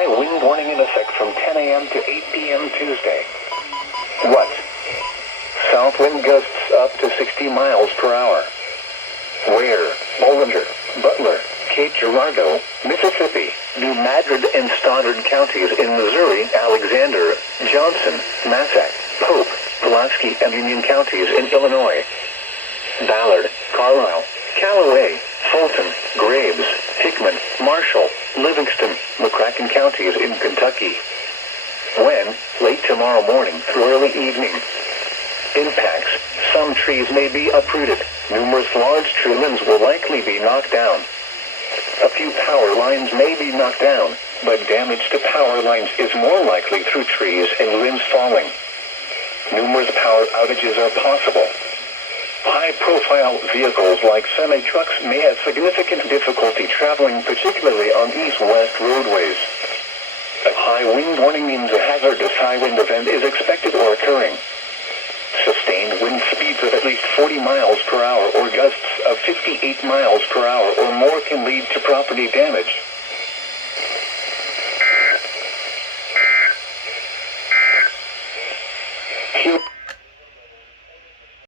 high wind warning in effect from 10 a.m. to 8 p.m. Tuesday. What? South wind gusts up to 60 miles per hour. Where? Bollinger, Butler, Cape Girardeau, Mississippi, New Madrid and Stoddard counties in Missouri, Alexander, Johnson, Massac, Pope, Pulaski and Union counties in Illinois. Ballard, Carlisle, Callaway, Fulton, Graves, Hickman, Marshall, Livingston, McCracken counties in Kentucky. When? Late tomorrow morning through early evening. Impacts. Some trees may be uprooted. Numerous large tree limbs will likely be knocked down. A few power lines may be knocked down, but damage to power lines is more likely through trees and limbs falling. Numerous power outages are possible. High-profile vehicles like semi-trucks may have significant difficulty traveling, particularly on east-west roadways. A high wind warning means a hazardous high wind event is expected or occurring. Sustained wind speeds of at least 40 miles per hour or gusts of 58 miles per hour or more can lead to property damage.